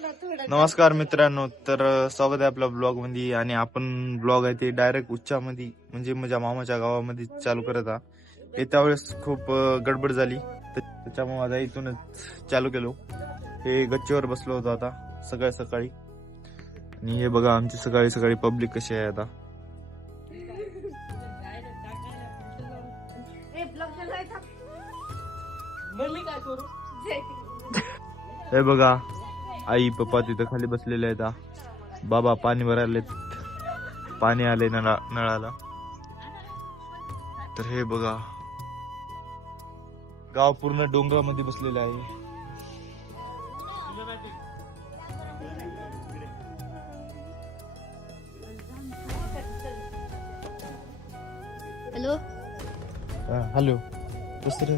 नमस्कार मित्रांनो, तर स्वागत आहे आपल्या ब्लॉग मध्ये. आणि आपण ब्लॉग आहे ते डायरेक्ट उच्चामध्ये म्हणजे माझ्या मामाच्या गावामध्ये चालू करत आहोत. येत्या वेळेस खूप गडबड झाली त्याच्यामुळे माझा इथूनच चालू केलो. हे गच्चीवर बसलो होतो आता सकाळी सकाळी. आणि हे बघा आमची सकाळी सकाळी पब्लिक कशी आहे आता. हे बघा आई पप्पा तिथं खाली बसलेले आहेत. बाबा पाणी भरायला, पाणी आले नळाला. तर हे बघा गाव पूर्ण डोंगरामध्ये बसलेलं आहे. हॅलो हॅलो दुसरे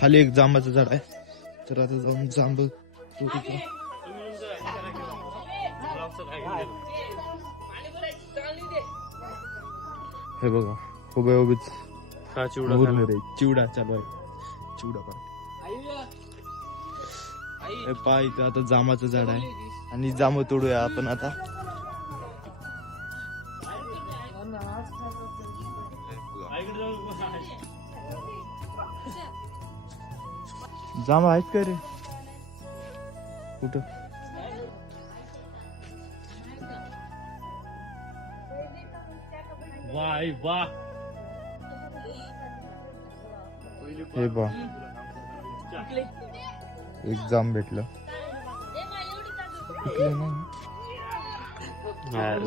खाली एक जांबाचं झाड आहे, तर आता जाऊन जांब हे बघा उभे उभीच चिवडा चालू आहे. चिवडा पाय इथं आता जांबाचं झाड आहे आणि जांब तोडूया आपण आता. जांब आहेत का रे कुठं? हे बा एक जांब भेटलं.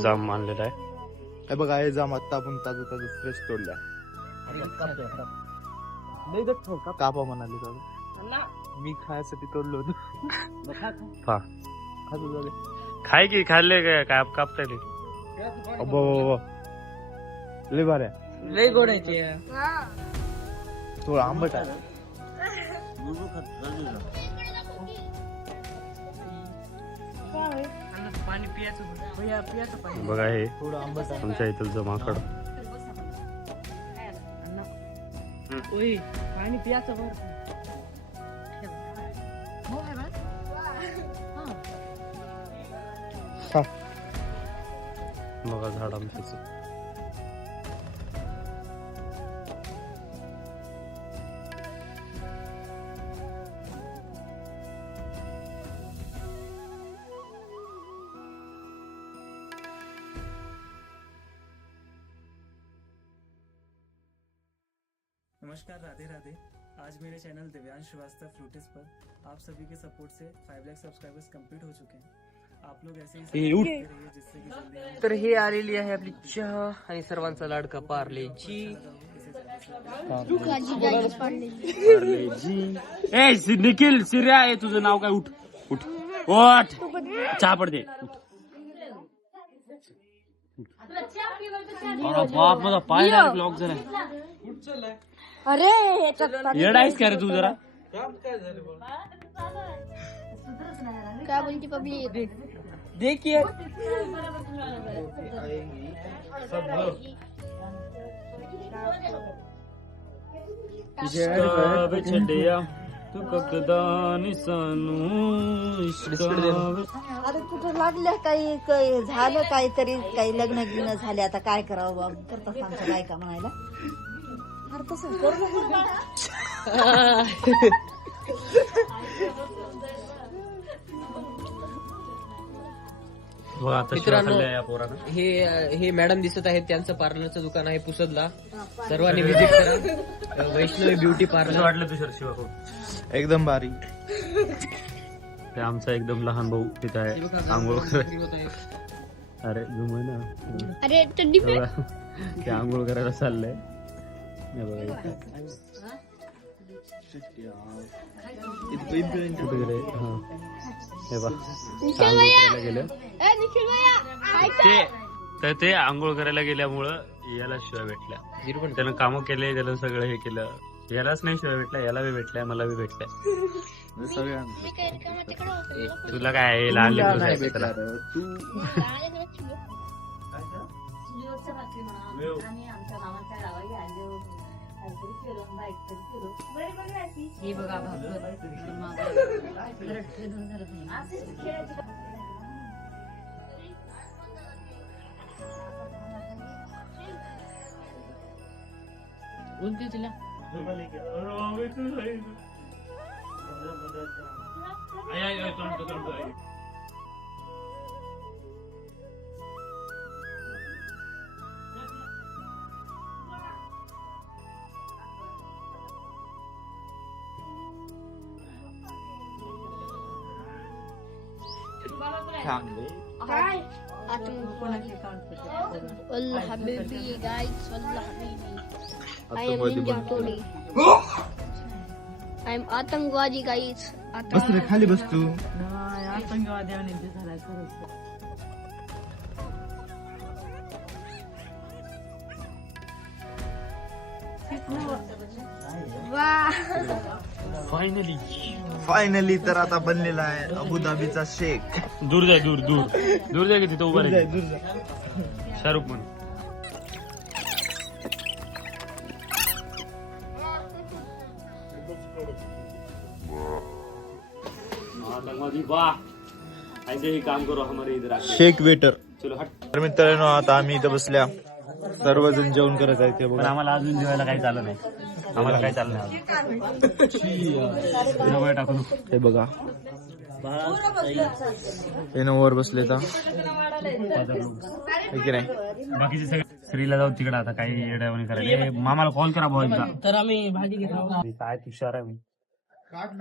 जाम मानलेला आहे. हे बघा हे जांब आता आपण ताजं ताजं फ्रेश तोडल्या. कापा म्हणाले दादा, मी खायसाठी तोडलो होतो. खाय की खाल्ले काय कापताय ते. लय भारी लय गोड आहे ते. थोडं आंबट आहे. पाणी पियाचं पाणी. बघा हे थोडं आंबट आहे. तुमच्या इथलं माकड. पाणी पियाचं बरं. बघा झाड आमच्याच. नमस्कार, राधे राधे। आज मेरे चैनल दिव्यांश श्रीवास्तव फ्रूटिस पर आप सभी के सपोर्ट से 5 लाख सब्सक्राइबर्स कंप्लीट हो चुके हैं। आप लोग ऐसे ही सपोर्ट करते रहिए जिससे कि जल्दी हम तर ही आलेली आहे आपली चहा आणि सर्वांचा लाडका पार्लेजी. ए निखिल सिर्या आहे तुझं नाव काय? उठ उठ उठ, चहा पडते. बाप माझा पाय ब्लॉक झाला. अरे येड आहेस का रे तू जरा? काय बोलती पब्लिक? देखिए छड्या तू ककदा निसानू. अरे कुठं लागल्या काही काही झालं काहीतरी, काही लग्न गिग्न झाले, आता काय करावं बाबा करता सांगतो काय का म्हणायला. अरे तसं करू नको. मित्रांनो, हे मॅडम दिसत आहेत, त्यांचं पार्लरचं दुकान आहे पुसदला. सर्वांनी व्हिजिट करा. Vaishnavi beauty parlour. वाटलं तुझ्या शिवा एकदम भारी. ते आमचा एकदम लहान भाऊ तिथे आहे आंघोळ. अरे जुम ना. अरे टड्डी ते आंघोळ करायला चाललंय. ते आंघोळ करायला गेल्यामुळं याला शिवाय भेटल्या. त्यानं कामं केले, त्यानं सगळं हे केलं. यालाच नाही शिवाय भेटल्या, याला बी भेटल्या, मला बी भेटल्या. तुला काय लहान लेकरं हे बघा बोलते तिला والله حبيبي guys والله حبيبي I am Ninja Tony I am आतंकवादी guys बस रे खाली बस तू. फायनली फायनली तर आता बनलेला आहे अबुधाबीचा शेख. दूर जाय दूर दूर दूर जाय की तिथं उभा राहील दूर जा. शाहरुख म्हणून. आतंकवादी वाह ऐसे ही काम करो हमारे इधर आके. शेख वेटर. चलो हट. तर मित्रांनो आता आम्ही इथं बसल्या सर्वजण जेवण करत आहे ते पण बघा. आम्हाला अजून जेवायला काही चाललं नाही. आम्हाला काही चाललं नाही अजून. टाकून हे बघा हे वर बसले तर की नाही. बाकीचे सगळे श्रीला जाऊ तिकडे आता काही येड्यावानी करायला. मामाला कॉल करा भाऊ एकदा. तर आम्ही भाजी घेतो. काय तुषार आहे मी.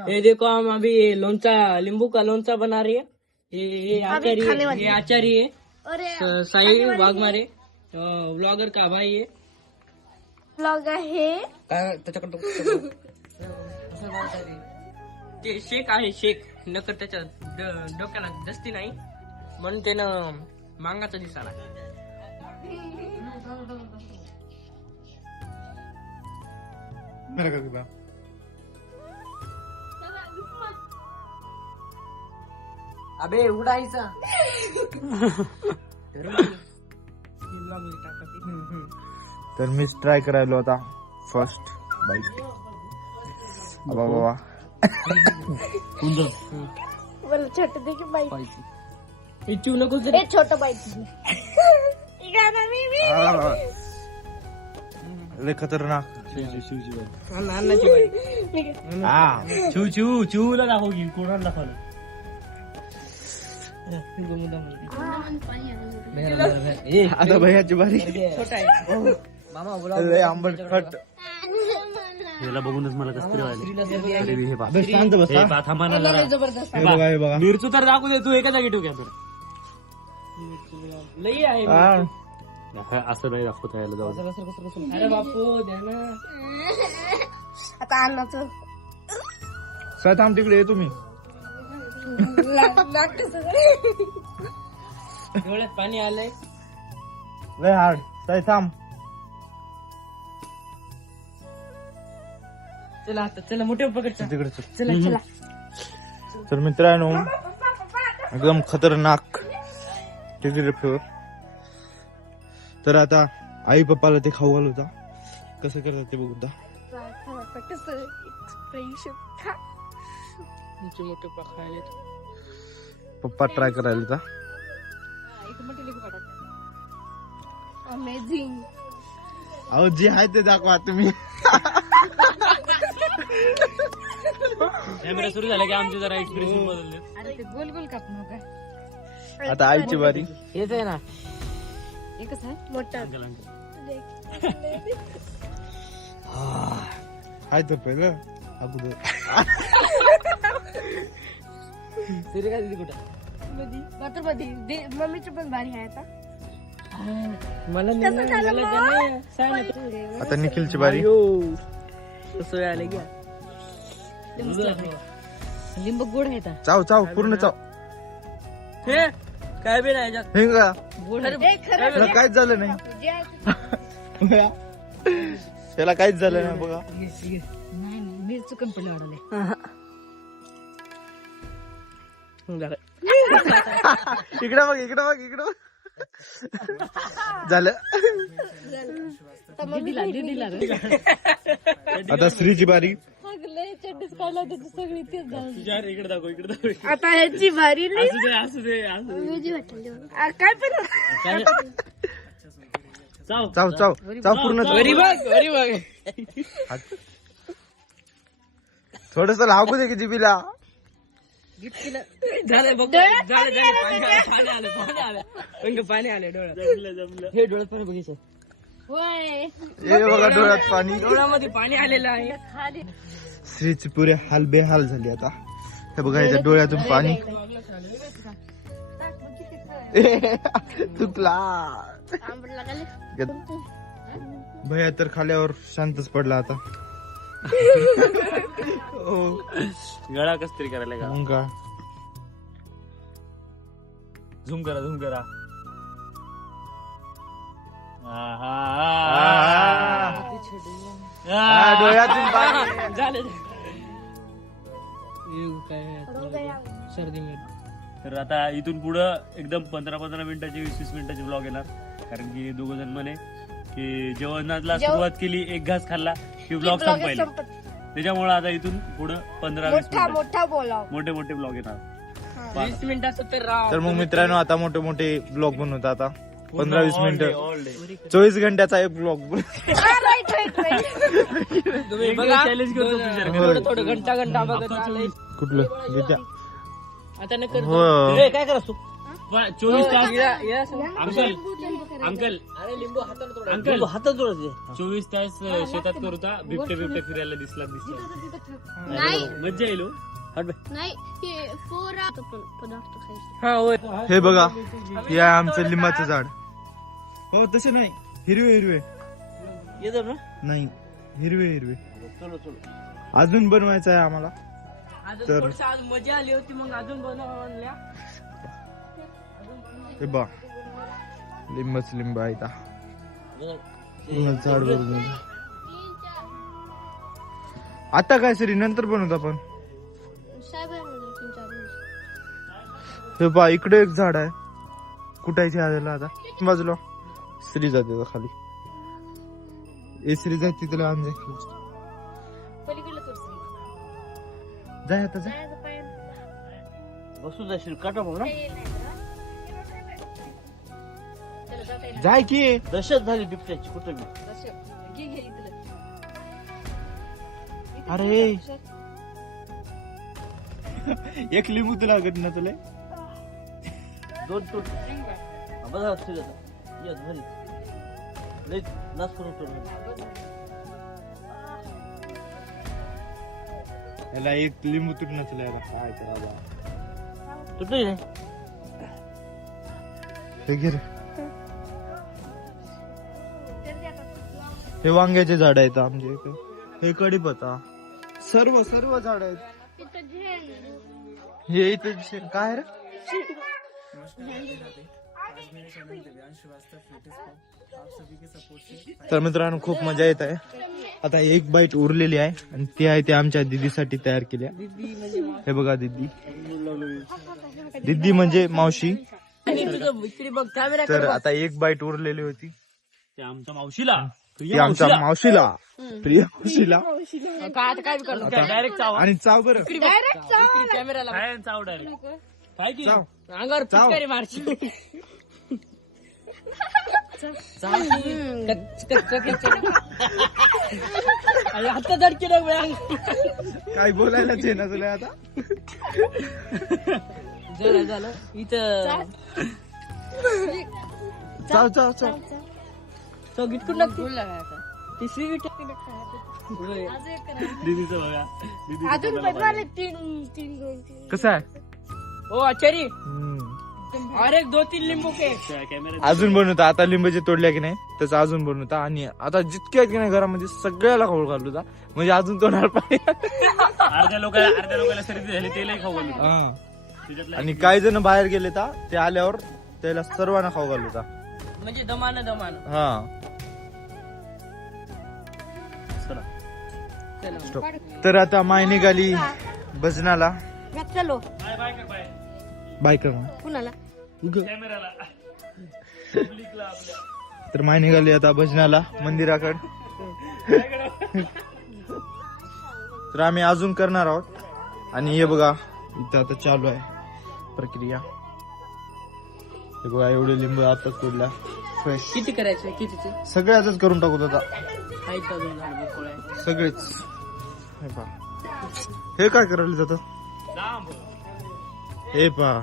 ये देखो हम अभी लोंचा नींबू का लोंचा बना रही है. ये आचार्य है साई वाघमारे ब्लॉगर का भाई है. ब्लॉग आहे काय त्याच्याकडे ते शेख आहे शेख नकर त्याच्या डोक्याला दस्ती नाही म्हणून त्यानं मांगाचा दिसाला. अबे उडायचा. तर मीच ट्राय करायलो आता फर्स्ट बाईट. बाबा मला छोट दे की बाईक इच्छू नको ए छोट बाईक लय खतरनाक. अन्नाची बाई. हा चू चू चूला दाखव की कोणाला दाखवलं. आता भैयाची बारी. छोटा आहे मामा बोला. लय आंबट खट. याला बघूनच मला कसं तरी व्हायलं. अरे हे बा. बस शांत बस. हे बात थांबा ना जरा. हे बघा हे बघा. मिरचू तर दाखवू दे तू एका जागी ठेव तर. लई आहे. हा. असं नाही दाखवता यायला जाऊ. अरे बापू द्या ना. आता अन्नाचं सर थांब तिकडे ये तुम्ही. डोळ्यात पाणी आलंय. लय हार्ड. सर थांब. चला आता चला मोठे पकड. तिकडे चल. चला चला. तर मित्रांनो एकदम खतरनाक तिकडे फ्लोर. तर आता आई पप्पाला ते खाऊ घालू होता. कसं करतात ते बघू. मोठे पखायले. पप्पा ट्राय करायला होता. अमेझिंग अहो जे आहे ते दाखवा तुम्ही. कॅमेरा सुरू झाला की आमचे जरा एक्सप्रेशन बदलले. अरे ते गोल गोल कापू नका. आता आईची बारी. हेच आहे ना. एकच आहे मोठा हाय तर पहिलं अगोदर. सूर्य काय दिली कुठं बाथरूममध्ये मम्मीची पण बारी आहे आता. मला आता निखिलची बारी. कसं आलं घ्या. लिंबू गोड आहे का? चाव चाव पूर्ण चाव. हे काय बी नाही याच्यात. हे का गोड आहे. त्याला काहीच झालं नाही. त्याला काहीच झालं नाही बघा. नाही नाही मिरची कमी पडली वाढवले. इकडे बघ इकडे बघ इकडे बघ. झालं. आता श्रीची बारी. इकडे दाखव इकडे दाखव. आता ह्याची भारी नाही असू दे काय पण चाव चाव चाव चाव पूर्ण वरी बघ थोडस लागू दे की जिबीला. झालं बघ पाणी आलं डोळ्यात. हे डोळ्यात पाणी बघितलं. होय हे बघा डोळ्यात पाणी. डोळ्यामध्ये पाणी आलेलं आहे. श्रीची पुरे हाल बेहाल झाली आता. हे बघा याच्या डोळ्यातून पाणी. चुकला. भैया तर खाल्यावर शांतच पडला आता. गळा कस तरी करायला का. मग काय झूम करा. डोळ्यातून पाणी. झालं सर्दी मध्ये. तर आता इथून पुढं एकदम 15-15 मिनिटाचे 20-20 मिनिटाचे ब्लॉग येणार. कारण की दोघ जण म्हणे की जेवणाला सुरुवात केली, एक घास खाल्ला की ब्लॉग संपायला. त्याच्यामुळे आता इथून पुढं 15-20 मोठा बोलाव मोठे ब्लॉग येणार. 20 मिनिटाचं तर राव. तर मग मित्रांनो आता मोठे मोठे ब्लॉग बनवतात आता. 15-20 मिनिटं 24 घंट्याचा एक ब्लॉग. तुम्ही बघा थोडं घंटा बघत आलंय. कुठलं गीत्या? आता न कर. हो. काय करतो 24 तास. अंकल अरे लिंबू हातात जोडते. 24 तास शेतात करता बिबटे फिरायला दिसला. नाही मज्जा येईल. नाही हे पदार्थ खायचे. हा होय. हे बघा हे आहे आमचं लिंबाचं झाड. हो तसे नाही, हिरवे येतो ना. नाही, हिरवे चलो अजून बनवायचं आहे आम्हाला. तर थोडंसं आज मजा आली होती मग अजून बनवल्या. हे बा लिंब आहे इथं. पूर्ण झाड बरोबर. आता काय सरी नंतर बनवतो आपण. हे बा इकडे एक झाड आहे. कुठायचे आलेला आता बाजूला श्री जाते खाली. ए श्री जाते तुला आण जाय आता जाय. बसू जाशील काटा बघ ना. जाय की. दहशत झाली बिबट्याची कुठं मी. अरे एक लिंबू तुला लागत ना तुला. 2 टोट बघा असतील आता. येत भरी लई नाच करून याला एक लिंबू तुटणं तुला काय करायला. तुटली नाही. हे घे रे. हे वांग्याचे झाड आहेत आमचे इथे. हे कढीपत्ता सर्व झाड आहेत. हे इथे काय रे. नमस्कार राधे राधे. आज मेरे चैनल दिव्यांश श्रीवास्तव फ्लूटिस्ट पर आप सभी के सपोर्ट से तर मित्रांनो खूप मजा येत आहे. आता एक बाईट उरलेली आहे आणि ती आहे ते आमच्या दीदीसाठी तयार केल्या. हे बघा दीदी म्हणजे मावशी. इकडे बघ कॅमेरा. तर आता एक बाईट उरलेली होती ते आमच्या मावशीला ती आमच्या मावशीला, प्रिय मावशीला. काय करतो डायरेक्ट चाव. आणि चाव बरं. कॅमेराला काय चाव डायरेक्ट काय की चाव अंगावर चाव. पिचकारी मारची. हातात धडकी काय बोलायलाच आहे ना तुला आता. झालं इथं चाव चाव चाव. तो गिटकून लागतो. तिसरी गिट दीदीचं बघा. दीदी अजून बनवाले 3 कसं आहे. ओ आचारी अरे 2-3 लिंबू के. कॅमेरा अजून बनवता. आता लिंबाचे तोडल्या की नाही त्याचं अजून बनवता. आणि आता जितके आहेत की नाही घरामध्ये सगळ्याला खाऊ घालू होता. म्हणजे अजून तोडायला पाहिजे. अर्ध्या लोकांना सर्दी झाली तेलाही खाऊ घालू. हा. त्याच्यातला आणि काही जण बाहेर गेले तर ते आल्यावर त्याला सर्वांना खाऊ घालू होता. म्हणजे दमान हा. चला. Stop. तर आता माय निघाली भजनाला. चलो बाय बाय कर बाय बाय कर कुणाला कॅमेराला. तर माय निघाली आता भजनाला मंदिराकडे. तर आम्ही अजून करणार आहोत. आणि हे बघा इथं आता चालू आहे प्रक्रिया. हे बघा एवढे लिंबू आता तोडला फ्रेश. किती करायचं कितीचे सगळ्याच करून टाकू आता आहेत अजून झाड मोकळं. सगळेच. हे पहा हे काय करायला जातं. हे पहा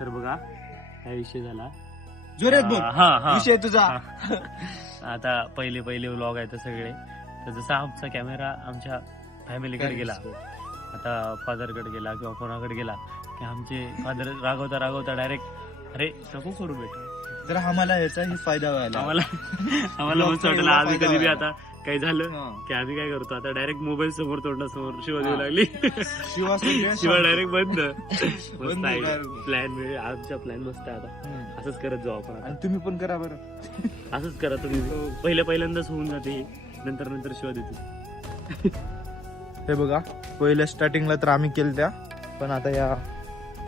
तर बघा हा विषय झाला. जोरात बोल. हा विषय तुझा. आता पहिले व्लॉग आहेत सगळे. तर जसा आमचा कॅमेरा आमच्या फॅमिलीकडे गेला, आता फादरकडे गेला किंवा कोणाकडे गेला की आमचे फादर रागवता डायरेक्ट अरे नको करू बेटा. तर आम्हाला याचाही फायदा व्हायला. आम्हाला मस्त वाटलं. आम्ही कधी बी आता काही झालं की आम्ही काय करतो आता डायरेक्ट मोबाईल समोर तोंडासमोर शिवा देऊ लागली. शिवा डायरेक्ट बंद. मस्त आहे प्लॅन. आमचा प्लॅन मस्त आहे. आता असंच करत जाऊ आपण. आणि तुम्ही पण करा बरं. असंच करा तुम्ही. पहिल्यांदाच होऊन जाते, नंतर शिवा देते. हे बघा पहिल्या स्टार्टिंगला तर आम्ही केलं त्या, पण आता या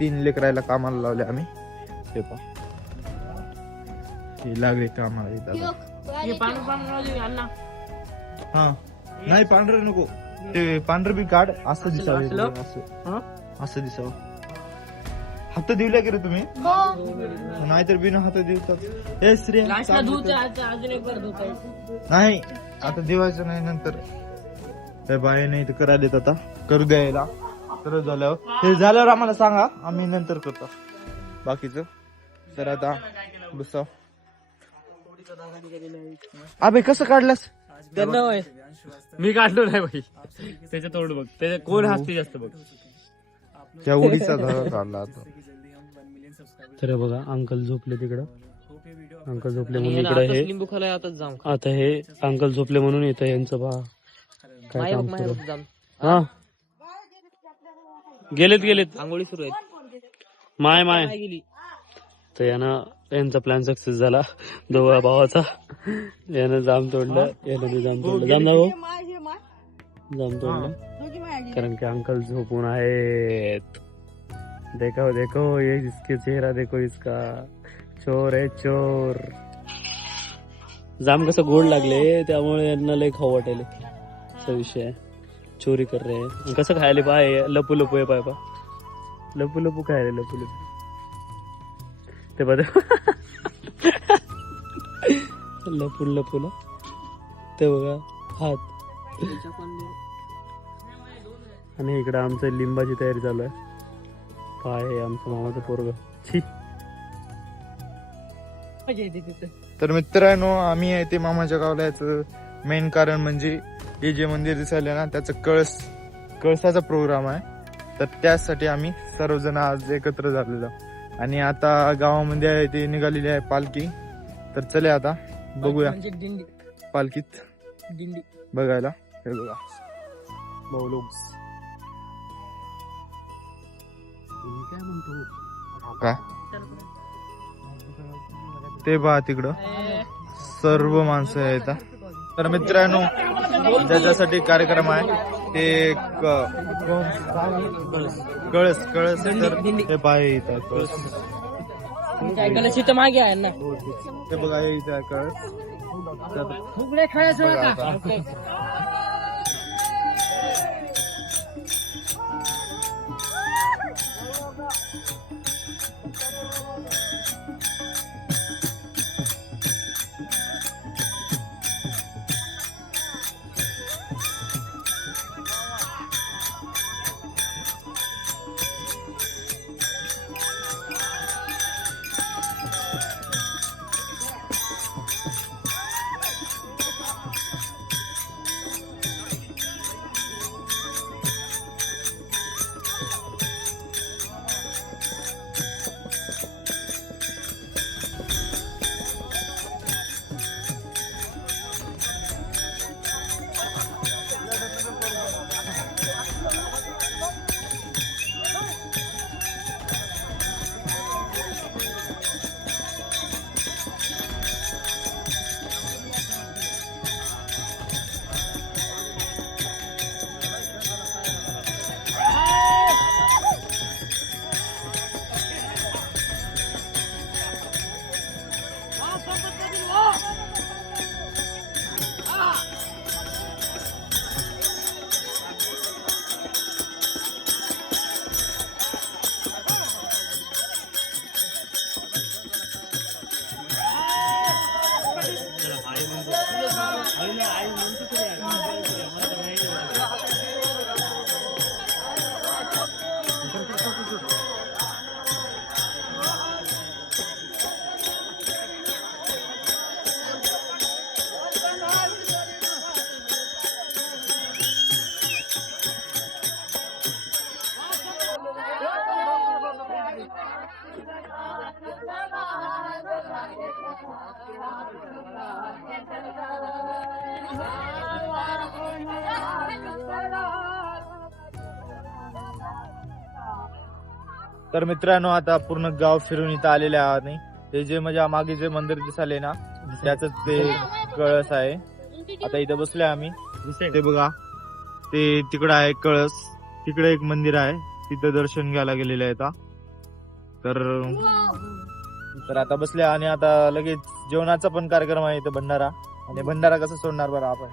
3 लेकरायला कामाला लावले आम्ही. हे पहा हे लागले कामाला इथं. हा नाही पांढरं नको, ते पांढरं बी काढ. असं दिसावं, असं दिसावं. हात दिवल्या की रे तुम्ही, नाहीतर बिना हात दिवतात. हे श्री नाही आता दिवायचं नाही नंतर. हे बाय नाही तर करा देत आता करू द्यायला. तर झाल्यावर हे झाल्यावर आम्हाला सांगा, आम्ही नंतर करतो बाकीचं. तर आता बसाव. अबे कसं काढलास. मी काढलो नाही भाई. त्याच्या तोंड बघ, त्याच्या कोण हसते जास्त बघ. त्या उडीचा धडा काढला आता. तर बघा अंकल झोपले तिकडं. अंकल झोपले म्हणून इकडे हे लिंबू खालाय आता जाम. आता हे अंकल झोपले म्हणून येतं यांचं पहा काय काम सुरू. हा गेलेत आंघोळी सुरू आहेत. माय तर यांचा प्लॅन सक्सेस झाला. दोघा भावाचा. यानं जाम तोडलं, यानं बी जाम तोडलं. जाम तोडलं कारण की अंकल झोपून आहेत. देखो ये इसके चेहरा देखो इसका. चोर आहे चोर. जाम कसं गोड लागले त्यामुळे यांना लय खाऊ वाटेल. असा विषय आहे. चोरी कर रहे कसं खायला पाय. लपू आहे पाय पा. लपू काय रे लपू. ते बघ लपूला ते बघा हात. आणि इकडं आमचं लिंबाची तयारी चालू आहे. काय आहे आमचं मामाचं पोरग. छी. तर मित्रांनो आम्ही आहे ते मामाच्या गावाला याचं मेन कारण म्हणजे हे जे मंदिर दिसायला ना त्याचं कळसाचा प्रोग्राम आहे. तर त्यासाठी आम्ही सर्वजण आज एकत्र झालेलो. आणि आता गावामध्ये आहे ते निघालेली आहे पालखी. तर चले आता बघूया पालखीत दिंडी बघायला. हे बघा काय म्हणतो काय ते पहा तिकडं सर्व माणसं आहेत. तर मित्रांनो ज्याच्यासाठी कार्यक्रम आहे ते कळस. तर हे पाय इथं कळस. गणेश मागे आहे ना. ते बघा हे इथं आहे कळस. बघा आता. तर मित्रांनो आता पूर्ण गाव फिरून इथं आलेले आहात नाही. ते जे माझ्या मागे जे मंदिर दिसाले ना त्याच ते कळस आहे. आता इथं बसलोय आम्ही. ते बघा ते तिकडं आहे कळस, तिकडे एक मंदिर आहे, तिथं दर्शन घ्यायला गेलेले आहे आता. तर आता बसले आणि आता लगेच जेवणाचा पण कार्यक्रम आहे इथं, भंडारा. आणि भंडारा कसं सोडणार बरं आपण,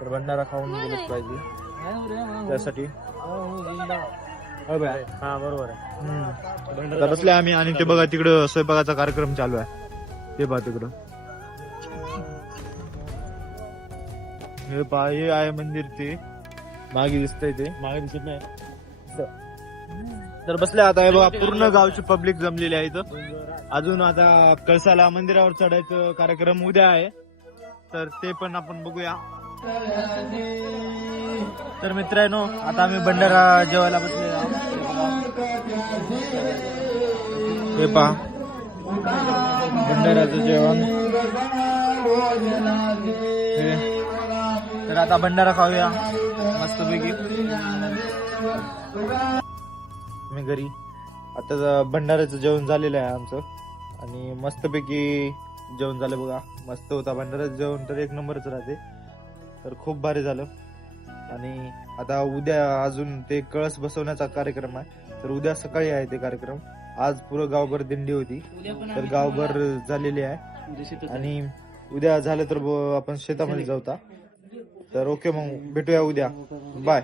तर भंडारा खाऊन गेलंच पाहिजे त्यासाठी. हा बरोबर आहे. आता बसले आम्ही आणि ते बघा तिकडं स्वयंपाकाचा कार्यक्रम चालू आहे. ते पहा तिकडं, हे पहा हे आहे मंदिर, ते मागे दिसतंय, ते मागे दिसत नाही. तर बसले आता. हे बघा पूर्ण गावची पब्लिक जमलेली आहे इथं. अजून आता कळसाला मंदिरावर चढायचं कार्यक्रम उद्या आहे, तर ते पण आपण बघूया. तर मित्रांनो आता आम्ही भंडारा जेवायला बसले. हे पहा भंडाऱ्याचं जेवण. तर आता भंडारा खाऊया मस्तपैकी. मी घरी आता भंडाऱ्याचं जेवण झालेलं आहे आमचं आणि मस्तपैकी जेवण झालं बघा. मस्त होता भंडाऱ्याचं जेवण, तर एक नंबरच राहते. तर खूप भारी झालं. आणि आता उद्या अजून ते कळस बसवण्याचा कार्यक्रम आहे, तर उद्या सकाळी आहे ते कार्यक्रम. आज पुरं गावभर दिंडी होती, तर गावभर झालेली आहे. आणि उद्या झालं तर आपण शेतामध्ये जाऊता. तर ओके, मग भेटूया उद्या. बाय.